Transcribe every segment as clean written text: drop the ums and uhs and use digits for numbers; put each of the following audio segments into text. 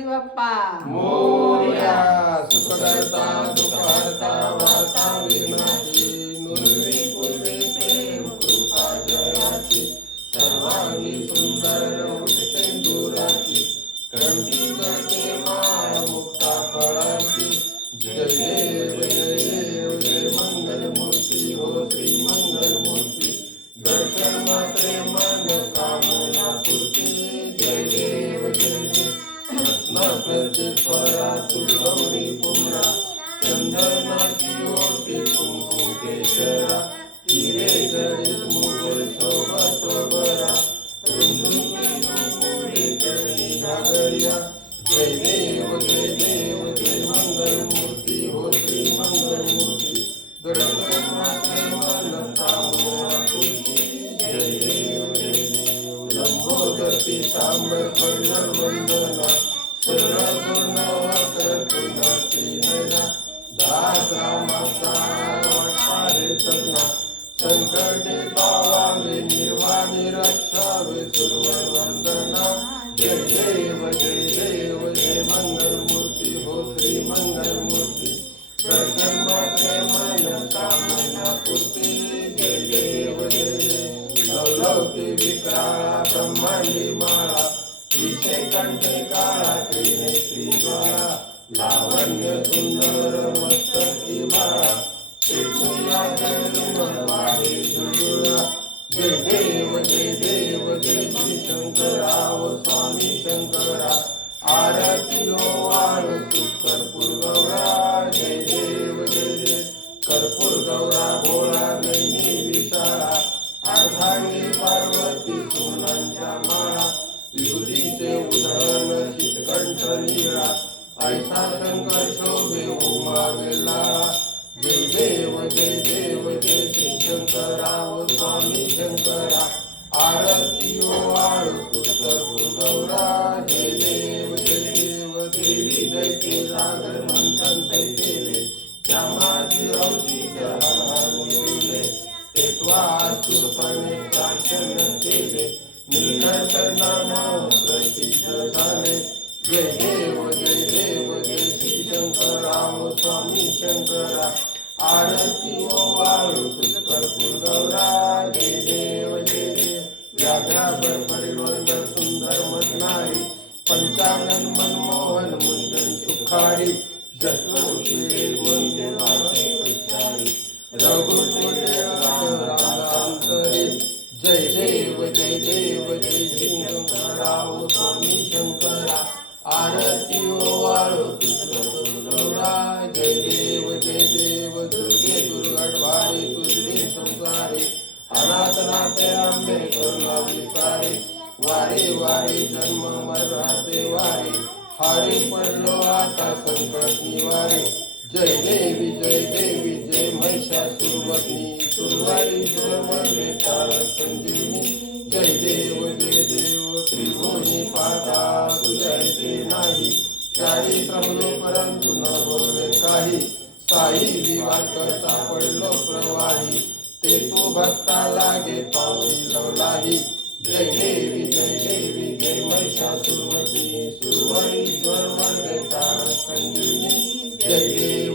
बाप्पा मोरया. सुखकर्ता दुःखहर्ता वार्ता विघ्नाची, नुरवी पूर्वी प्रेम कृपा जयाची, सर्वांगी सुंदर सिंदुराची, कंठी करते माळ मुक्ता फळाची. जय देव जय देव जय मंगलमूर्ती हो श्री मंगलमूर्ती, दर्शन मात्रे मन कामना पूर्ती. जय देव जय देव रत्नाकृती परा तू गौरी पुमरा, चंदनाची ओटी कुंकुम केशरा, हिरे जडित मुकुल शोभत बरा, रुंदुकी चरणी घागरिया. जय देव जय देव जय मंगलमूर्ती हो श्री मंगलमूर्ती, दर्शन मात्रे मन कामना पूर्ती. जय देव जय देव लंबोदर पीतांबर पंढर वंदना, सरळ गुणवक्र तुलसी नयना, दास रामाचा वाटपारे चरणा, संकटे पावावे निर्वाणी रक्षावे सुरवर वंदना. जय देव जय देव जय मंगलमूर्ती हो श्री मंगलमूर्ती, दर्शन मात्रे मन कामना पूर्ती. जय देव जय देव लवलौकी विक्राळा ब्रह्मांडी माळा, विषे कंठे काळा त्रिनेत्री ज्वाळा, लावण्य सुंदर मस्तकी बाळा, शेषुया जन्मवाडी झुळझुळा. जय देव जय देव जय श्री शंकरा व स्वामी शंकरा, आरती हो वाळ तू कर्पूर गौरा. जय देव जय देव कर्पूर गौरा भोळा नैनी विशाळा, अर्धांगी पार्वती सोनांच्या माळा, विभूतीचे उधळण शीतकंठ नीळा, ऐसा शंकर शोभे उमा वेलाळा. जय देव जय देव जय श्री शंकरा व स्वामी शंकरा, आरती ओ वाळ तू कर्पूर गौरा. जय देव जय देव देवी दैते सागर मंथन ते केले, त्यामाची औषध हरवले, तेव्हा सुरपणे प्राशन केले, नीलकंठ नाव प्रसिद्ध झाले. जय देव जय देव जय श्री शंकरा व स्वामी शंकरा, आरती ओ वाळू कर्पूर गौरा. जय देव जय देव व्याघ्राभर परिवंदर सुंदर म्हणणारी, पंचानन मनमोहन मुंडन सुखारी, जत्रोषे मंजुळारी उच्चारी, रघुकुले रामांतरी. जय देव जय देव जय श्री शंकरा व स्वामी शंकरा, आरती ओ वाळू गौरा. जय देव जय देव दुर्गे दुर्गढवारी तुझे संसारी, अनाथनाथे आंबे करुणा विसारी, वारी वारी जन्म मरणाचे वारी, हारी पडलो आता संकट निवारी. जय देवी जय महिषासुरवदनी, सुरवारी सुरवरे तारक संजीवनी. जय देव त्रिभुवनी पाता तुझ्याचे नाही, चारी त्रमले परंतु न बोलवे काही, साई विवाद करता पडलो प्रवाही, ते तू भक्ता लागे पावली लवलाही. जय देवी जय महिषासुरवदनी, सुरवरी सुरवरे तारक संजीवनी. जय देव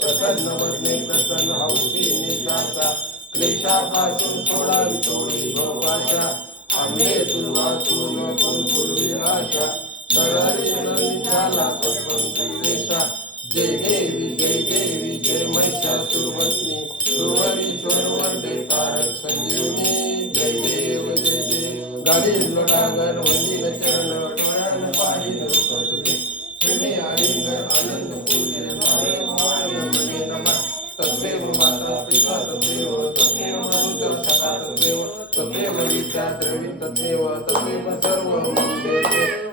प्रसन्न वदने प्रसन्न हौसी निसाचा, क्लेशापासून सोडावी तोडी भोगाशा, आंबे तुलवासून पूर्वी आशा, सरळी झाला पंथी रेषा. जय देवी जय महिषासुरवदनी, सुरवरीश्वर वंदे तारक संजीवनी. जय देव गाडील डांगर वंदिल चरण डोळ्यान पाहिलं तुझे, प्रेमे आलिंगन आनंद पूजे मारे मोहन मने नमा. तत्वेव माता पिता तत्वेव तत्वेव मनुज सखा तत्वेव, तत्वेव विद्या द्रवी तत्वेव, तत्वेव सर्व मंगले.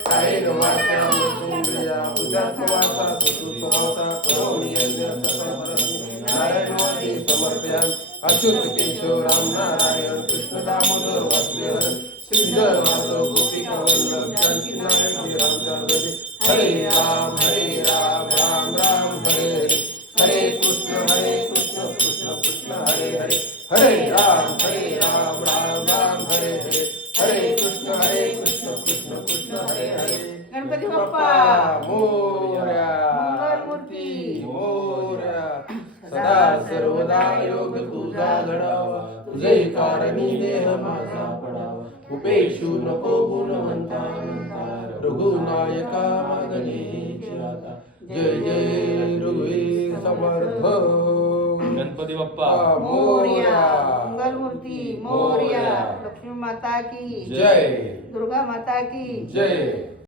कायेन वाचा मृत्युंजया बुद्धात्मवाचा सुसुभावता, करोमि यज्ञ सकलपरस्मै नारायणवादी समर्पयामि. अच्युत केशव राम नारायण कृष्ण दामोदर वासुदेव, श्रीधर माधव गोपिका वल्लभ जानकी नारायण राम. हरे राम राम राम हरे हरे, हरे कृष्ण कृष्ण कृष्ण हरे हरे, हरे राम राम राम हरे हरे, हरे कृष्ण कृष्ण कृष्ण हरे हरे. गणपती बाप्पा मोरया मंगलमूर्ती मोरया सदा सर्वदा योग तुझा घडावा तुझे कारणी देह माझा पडावा उपेक्षू नको गुणवंता रघुनायका मागणे आता जय जय रघुवीर समर्थ गणपती बाप्पा मोरया मंगलमूर्ती मोरया लक्ष्मी माता की जय दुर्गा माता की जय